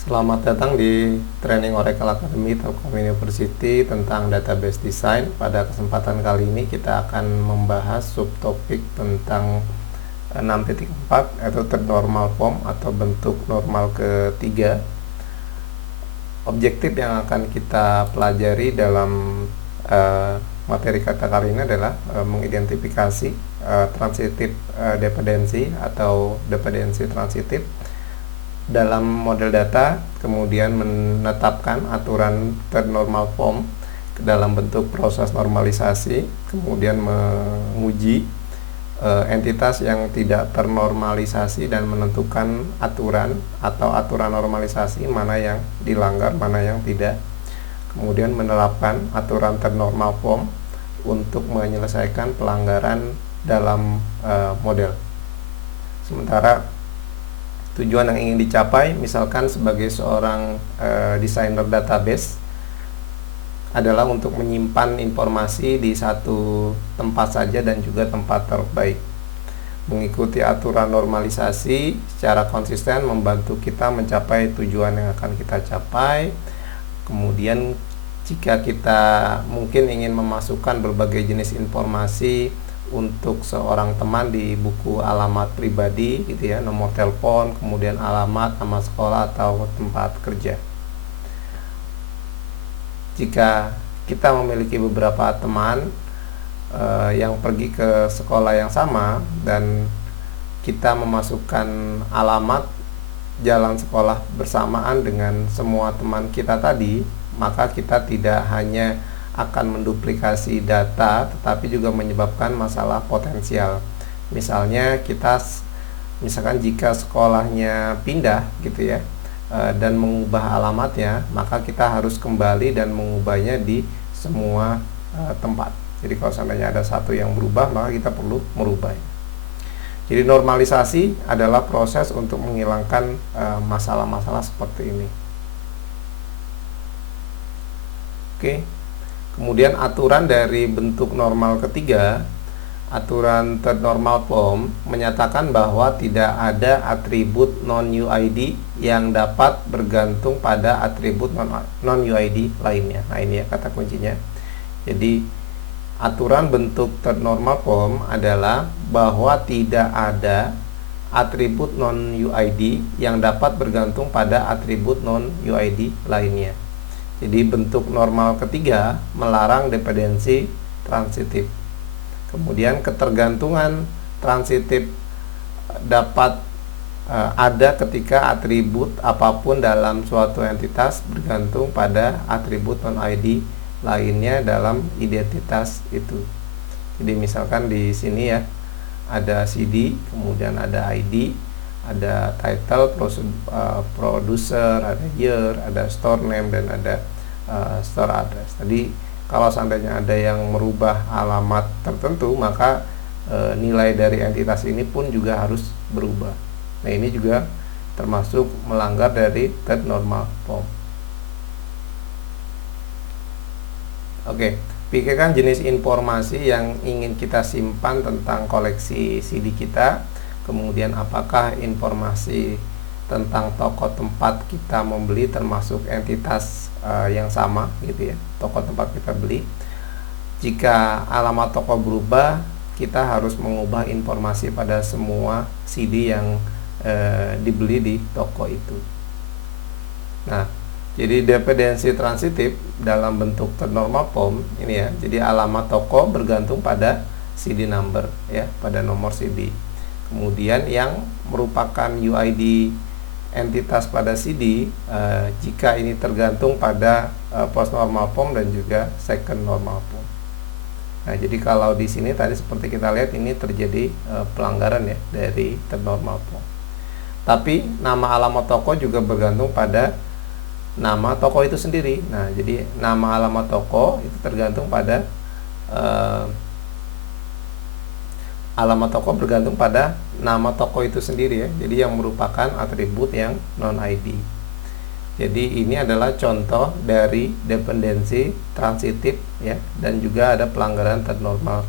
Selamat datang di Training Oracle Academy Telkom University tentang Database Design. Pada kesempatan kali ini kita akan membahas subtopik tentang 6.4 yaitu third normal form atau bentuk normal ketiga. Objektif yang akan kita pelajari dalam materi kata kali ini adalah mengidentifikasi transitive dependency atau dependensi transitif dalam model data, kemudian menetapkan aturan third normal form dalam bentuk proses normalisasi, kemudian menguji entitas yang tidak ternormalisasi dan menentukan aturan atau aturan normalisasi mana yang dilanggar, mana yang tidak. Kemudian menerapkan aturan third normal form untuk menyelesaikan pelanggaran dalam model. Sementara tujuan yang ingin dicapai, misalkan sebagai seorang desainer database, adalah untuk menyimpan informasi di satu tempat saja dan juga tempat terbaik. Mengikuti aturan normalisasi secara konsisten membantu kita mencapai tujuan yang akan kita capai. Kemudian jika kita mungkin ingin memasukkan berbagai jenis informasi untuk seorang teman di buku alamat pribadi gitu ya, nomor telepon, kemudian alamat, nama sekolah atau tempat kerja. Jika kita memiliki beberapa teman yang pergi ke sekolah yang sama dan kita memasukkan alamat jalan sekolah bersamaan dengan semua teman kita tadi, maka kita tidak hanya akan menduplikasi data tetapi juga menyebabkan masalah potensial. Misalkan jika sekolahnya pindah gitu ya, dan mengubah alamatnya, maka kita harus kembali dan mengubahnya di semua tempat. Jadi kalau seandainya ada satu yang berubah, maka kita perlu merubahnya. Jadi normalisasi adalah proses untuk menghilangkan masalah-masalah seperti ini. Oke. Kemudian aturan dari bentuk normal ketiga, aturan third normal form, menyatakan bahwa tidak ada atribut non-UID yang dapat bergantung pada atribut non-UID lainnya. Nah, ini ya kata kuncinya. Jadi aturan bentuk third normal form adalah bahwa tidak ada atribut non-UID yang dapat bergantung pada atribut non-UID lainnya. Jadi bentuk normal ketiga melarang dependensi transitif. Kemudian ketergantungan transitif dapat ada ketika atribut apapun dalam suatu entitas bergantung pada atribut non-ID lainnya dalam identitas itu. Jadi misalkan di sini ya ada CD, kemudian ada ID, ada title, producer, ada year, ada store name, dan ada store address. Tadi kalau seandainya ada yang merubah alamat tertentu, maka nilai dari entitas ini pun juga harus berubah. Nah, ini juga termasuk melanggar dari third normal form. Oke, pikirkan jenis informasi yang ingin kita simpan tentang koleksi CD kita. Kemudian apakah informasi tentang toko tempat kita membeli termasuk entitas yang sama gitu ya, toko tempat kita beli. Jika alamat toko berubah, kita harus mengubah informasi pada semua CD yang dibeli di toko itu. Nah, jadi dependensi transitif dalam bentuk third normal form ini ya. Jadi alamat toko bergantung pada CD number ya, pada nomor CD. Kemudian yang merupakan UID entitas pada CD jika ini tergantung pada post normal form dan juga second normal form. Nah, jadi kalau di sini tadi seperti kita lihat ini terjadi pelanggaran ya dari third normal form. Tapi nama alamat toko juga bergantung pada nama toko itu sendiri. Nah, jadi nama alamat toko itu tergantung pada alamat toko bergantung pada nama toko itu sendiri ya. Jadi yang merupakan atribut yang non-ID. Jadi ini adalah contoh dari dependensi transitif ya, dan juga ada pelanggaran third normal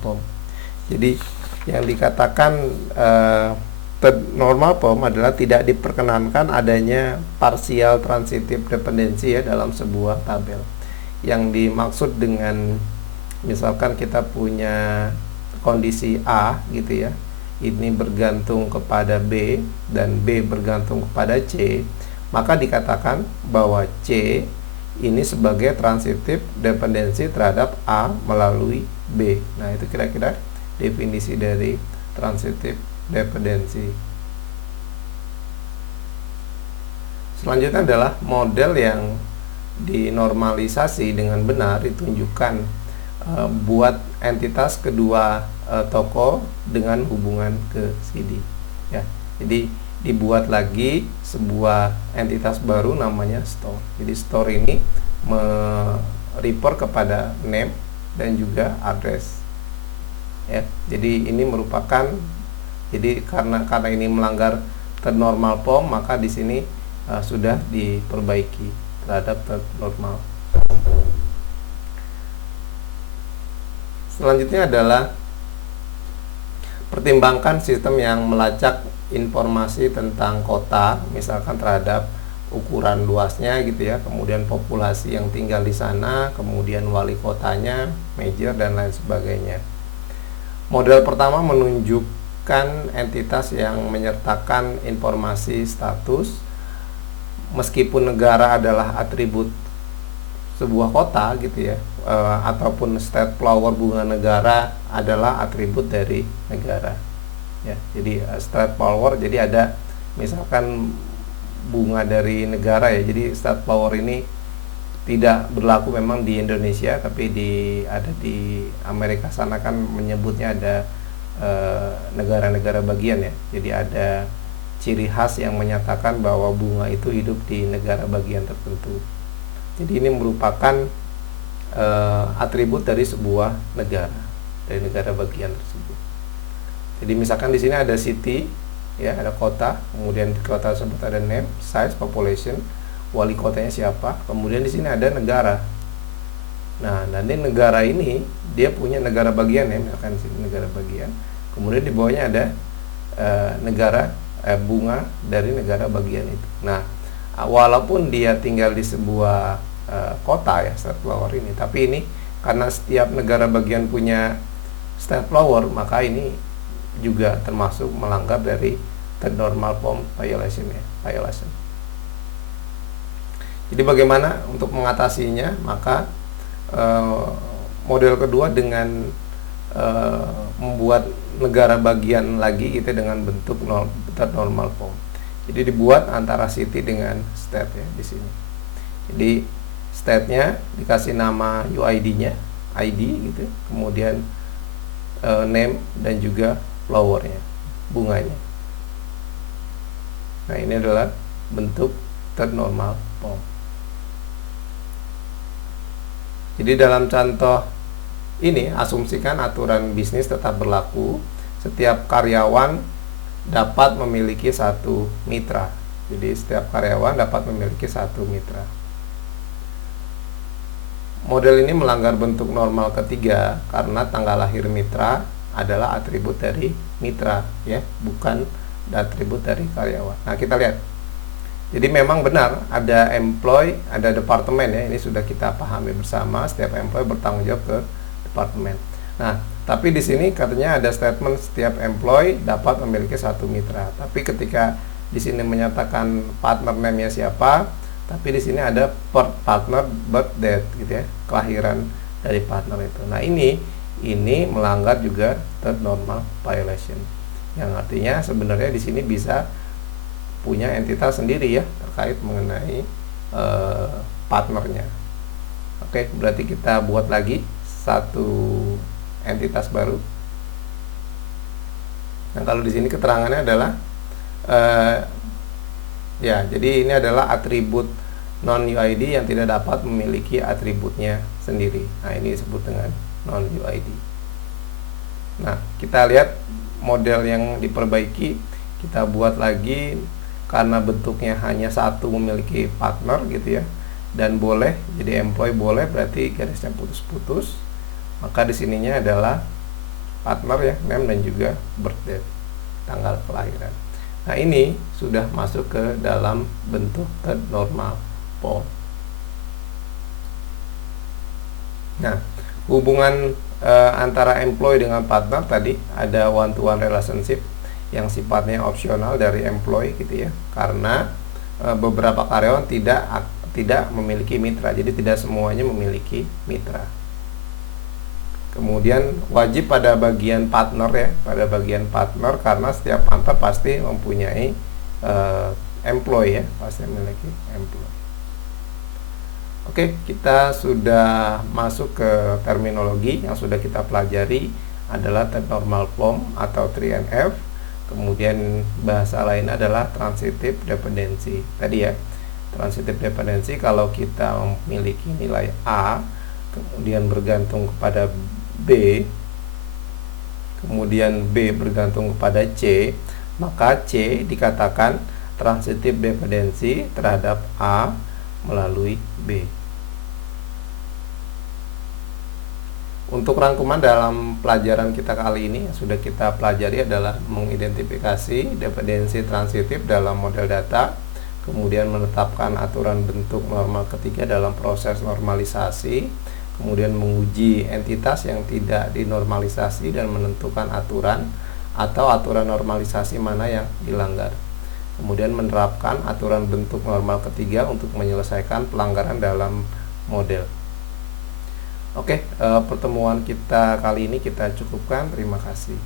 form. Jadi yang dikatakan third normal form adalah tidak diperkenankan adanya partial transitive dependency ya dalam sebuah tabel. Yang dimaksud dengan misalkan kita punya kondisi A gitu ya, ini bergantung kepada B dan B bergantung kepada C, maka dikatakan bahwa C ini sebagai transitive dependency terhadap A melalui B. Nah, itu kira-kira definisi dari transitive dependency. Selanjutnya adalah model yang dinormalisasi dengan benar ditunjukkan buat entitas kedua toko dengan hubungan ke CD ya. Jadi dibuat lagi sebuah entitas baru namanya store. Jadi store ini report kepada name dan juga address ya. Jadi ini merupakan, jadi karena ini melanggar third normal form, maka di sini sudah diperbaiki terhadap third normal. Selanjutnya adalah pertimbangkan sistem yang melacak informasi tentang kota, misalkan terhadap ukuran luasnya gitu ya, kemudian populasi yang tinggal di sana, kemudian wali kotanya, mayor dan lain sebagainya. Model pertama menunjukkan entitas yang menyertakan informasi status meskipun negara adalah atribut sebuah kota gitu ya, ataupun state flower bunga negara adalah atribut dari negara ya. Jadi state flower, jadi ada misalkan bunga dari negara ya, jadi state flower ini tidak berlaku memang di Indonesia, tapi ada di Amerika sana kan menyebutnya ada negara-negara bagian ya. Jadi ada ciri khas yang menyatakan bahwa bunga itu hidup di negara bagian tertentu. Jadi ini merupakan atribut dari sebuah negara, dari negara bagian tersebut. Jadi misalkan di sini ada city, ya ada kota, kemudian di kota tersebut ada name, size, population, wali kotanya siapa, kemudian di sini ada negara. Nah, nanti negara ini dia punya negara bagian ya, misalkan di sini negara bagian, kemudian di bawahnya ada negara bunga dari negara bagian itu. Nah, walaupun dia tinggal di sebuah kota ya, state flower ini, tapi ini karena setiap negara bagian punya state flower, maka ini juga termasuk melanggar dari third normal form violation ya, violation. Jadi bagaimana untuk mengatasinya? Maka model kedua dengan membuat negara bagian lagi itu dengan bentuk third normal form. Jadi dibuat antara city dengan state ya di sini. Jadi state-nya dikasih nama UID-nya, ID gitu, kemudian name dan juga flower-nya, bunganya. Nah, ini adalah bentuk third normal form. Jadi dalam contoh ini asumsikan aturan bisnis tetap berlaku. Setiap karyawan dapat memiliki satu mitra. Jadi setiap karyawan dapat memiliki satu mitra. Model ini melanggar bentuk normal ketiga karena tanggal lahir mitra adalah atribut dari mitra ya, bukan atribut dari karyawan. Nah, kita lihat. Jadi memang benar ada employee, ada departemen ya. Ini sudah kita pahami bersama, setiap employee bertanggung jawab ke departemen. Nah, tapi di sini katanya ada statement setiap employee dapat memiliki satu mitra. Tapi ketika di sini menyatakan partner name-nya siapa, tapi di sini ada partner birth date gitu ya, kelahiran dari partner itu. Nah, ini melanggar juga third normal violation. Yang artinya sebenarnya di sini bisa punya entitas sendiri ya terkait mengenai partnernya. Oke, berarti kita buat lagi satu entitas baru. Nah, kalau di sini keterangannya adalah ya, jadi ini adalah atribut non UID yang tidak dapat memiliki atributnya sendiri. Nah, ini disebut dengan non UID. Nah, kita lihat model yang diperbaiki, kita buat lagi karena bentuknya hanya satu memiliki partner gitu ya, dan boleh jadi employee boleh, berarti garisnya putus-putus. Maka di sininya adalah partner ya, name dan juga birth date, tanggal kelahiran. Nah, ini sudah masuk ke dalam bentuk third normal form. Nah, hubungan antara employee dengan partner tadi ada one to one relationship yang sifatnya opsional dari employee gitu ya, karena beberapa karyawan tidak memiliki mitra, jadi tidak semuanya memiliki mitra. Kemudian wajib pada bagian partner ya, pada bagian partner, karena setiap partner pasti mempunyai employee ya, pasti memiliki employee. Oke, kita sudah masuk ke terminologi yang sudah kita pelajari adalah third normal form atau 3NF. Kemudian bahasa lain adalah transitive dependency. Tadi ya, transitive dependency kalau kita memiliki nilai A, kemudian bergantung kepada B, kemudian B bergantung kepada C, maka C dikatakan transitive dependency terhadap A melalui B. Untuk rangkuman dalam pelajaran kita kali ini yang sudah kita pelajari adalah mengidentifikasi dependensi transitif dalam model data, kemudian menetapkan aturan bentuk normal ketiga dalam proses normalisasi, kemudian menguji entitas yang tidak dinormalisasi dan menentukan aturan atau aturan normalisasi mana yang dilanggar. Kemudian menerapkan aturan bentuk normal ketiga untuk menyelesaikan pelanggaran dalam model. Oke, pertemuan kita kali ini kita cukupkan. Terima kasih.